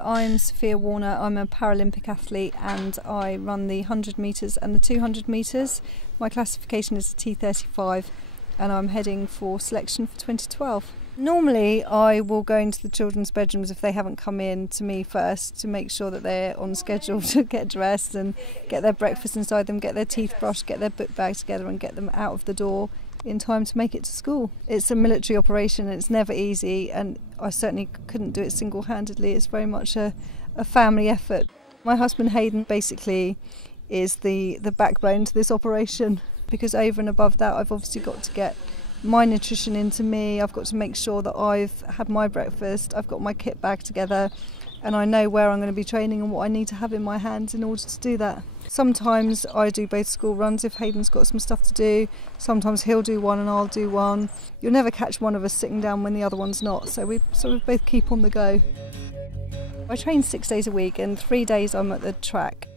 I'm Sophia Warner. I'm a Paralympic athlete and I run the 100 metres and the 200 metres. My classification is a T35 and I'm heading for selection for 2012. Normally I will go into the children's bedrooms if they haven't come in to me first to make sure that they're on schedule to get dressed and get their breakfast inside them, get their teeth brushed, get their book bag together and get them out of the door in time to make it to school. It's a military operation and it's never easy, and I certainly couldn't do it single-handedly. It's very much a family effort. My husband Hayden basically is the backbone to this operation, because over and above that I've obviously got to get my nutrition into me. I've got to make sure that I've had my breakfast, I've got my kit bag together, and I know where I'm going to be training and what I need to have in my hands in order to do that. Sometimes I do both school runs if Hayden's got some stuff to do. Sometimes he'll do one and I'll do one. You'll never catch one of us sitting down when the other one's not, so we sort of both keep on the go. I train 6 days a week and 3 days I'm at the track.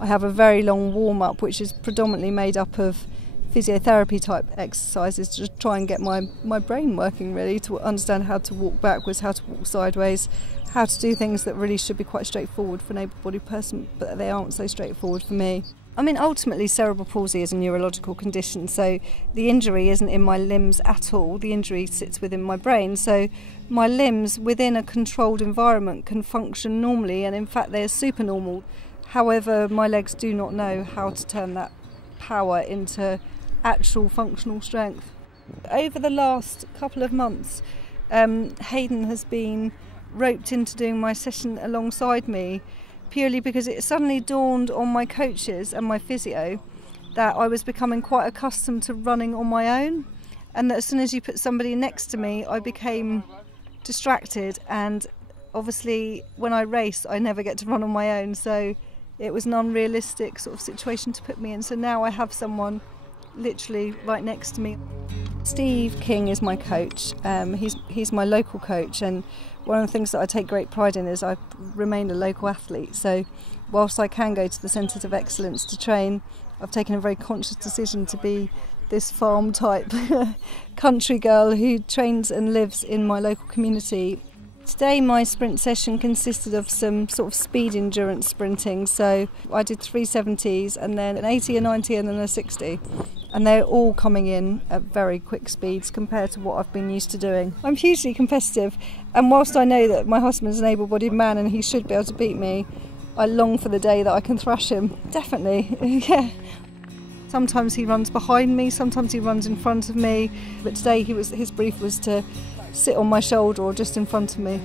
I have a very long warm-up which is predominantly made up of physiotherapy type exercises to try and get my brain working, really, to understand how to walk backwards, how to walk sideways, how to do things that really should be quite straightforward for an able-bodied person, but they aren't so straightforward for me. I mean, ultimately cerebral palsy is a neurological condition, so the injury isn't in my limbs at all, the injury sits within my brain, so my limbs within a controlled environment can function normally, and in fact they're supernormal. However, my legs do not know how to turn that power into actual functional strength. Over the last couple of months, Hayden has been roped into doing my session alongside me, purely because it suddenly dawned on my coaches and my physio that I was becoming quite accustomed to running on my own, and that as soon as you put somebody next to me I became distracted, and obviously when I race I never get to run on my own, so it was an unrealistic sort of situation to put me in. So now I have someone literally right next to me. Steve King is my coach. He's my local coach, and one of the things that I take great pride in is I remain a local athlete. So whilst I can go to the centres of excellence to train, I've taken a very conscious decision to be this farm type country girl who trains and lives in my local community. Today my sprint session consisted of some sort of speed endurance sprinting, so I did 370s and then an 80, a 90 and then a 60, and they're all coming in at very quick speeds compared to what I've been used to doing. I'm hugely competitive, and whilst I know that my husband's an able-bodied man and he should be able to beat me, I long for the day that I can thrash him, definitely. Yeah. Sometimes he runs behind me, sometimes he runs in front of me, but today his brief was to sit on my shoulder or just in front of me.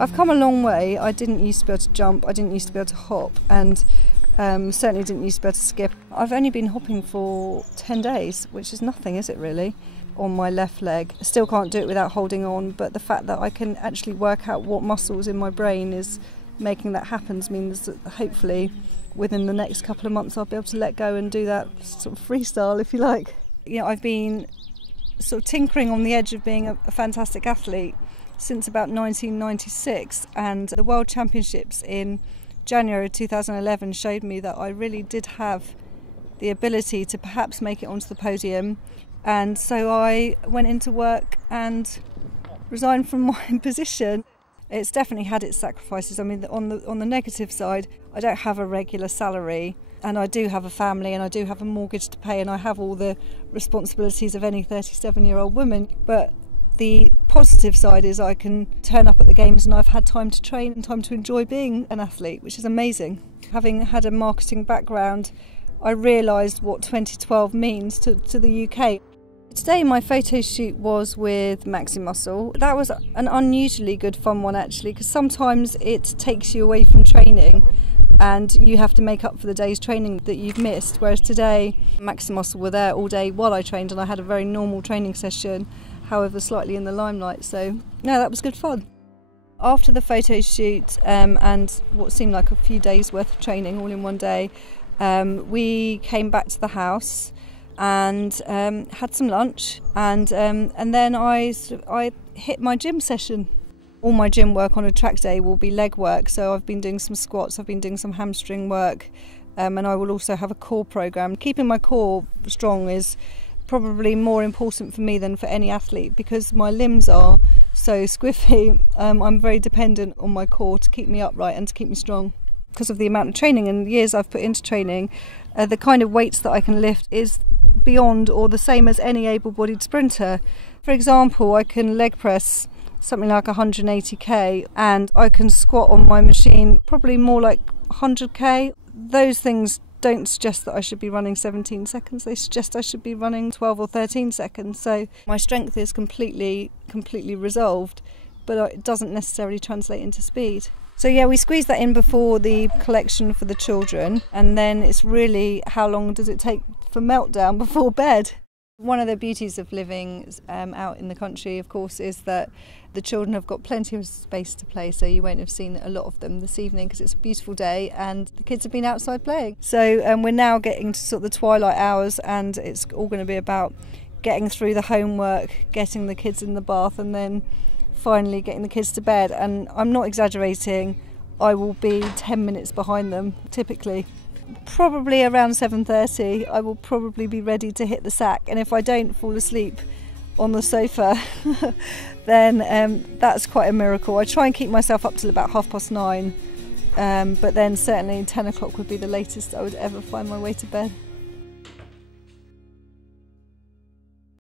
I've come a long way. I didn't used to be able to jump, I didn't used to be able to hop, and certainly didn't used to be able to skip. I've only been hopping for 10 days, which is nothing, is it really, on my left leg. I still can't do it without holding on, but the fact that I can actually work out what muscles in my brain is making that happen means that hopefully within the next couple of months I'll be able to let go and do that sort of freestyle, if you like. You know, I've been sort of tinkering on the edge of being a fantastic athlete since about 1996, and the World Championships in January 2011 showed me that I really did have the ability to perhaps make it onto the podium, and so I went into work and resigned from my position. It's definitely had its sacrifices. I mean, on the negative side, I don't have a regular salary, and I do have a family and I do have a mortgage to pay, and I have all the responsibilities of any 37-year-old woman. But the positive side is I can turn up at the games and I've had time to train and time to enjoy being an athlete, which is amazing. Having had a marketing background, I realised what 2012 means to the UK. Today my photo shoot was with Maxi Muscle. That was an unusually good fun one, actually, because sometimes it takes you away from training and you have to make up for the day's training that you've missed, whereas today Maxi Muscle were there all day while I trained and I had a very normal training session, however slightly in the limelight, so no, that was good fun. After the photo shoot and what seemed like a few days worth of training all in one day, we came back to the house and had some lunch, and then I hit my gym session. All my gym work on a track day will be leg work, so I've been doing some squats, I've been doing some hamstring work, and I will also have a core program. Keeping my core strong is probably more important for me than for any athlete, because my limbs are so squiffy, I'm very dependent on my core to keep me upright and to keep me strong. Because of the amount of training and years I've put into training, the kind of weights that I can lift is beyond or the same as any able-bodied sprinter. For example, I can leg press something like 180k, and I can squat on my machine probably more like 100k. Those things don't suggest that I should be running 17 seconds, they suggest I should be running 12 or 13 seconds. So my strength is completely resolved, but it doesn't necessarily translate into speed. So yeah, we squeeze that in before the collection for the children, and then it's really how long does it take for meltdown before bed. One of the beauties of living out in the country, of course, is that the children have got plenty of space to play, so you won't have seen a lot of them this evening because it's a beautiful day and the kids have been outside playing. So we're now getting to sort of the twilight hours, and it's all going to be about getting through the homework, getting the kids in the bath, and then finally getting the kids to bed. And I'm not exaggerating, I will be 10 minutes behind them typically. Probably around 7:30 I will probably be ready to hit the sack, and if I don't fall asleep on the sofa then that's quite a miracle. I try and keep myself up till about 9:30, but then certainly 10 o'clock would be the latest I would ever find my way to bed.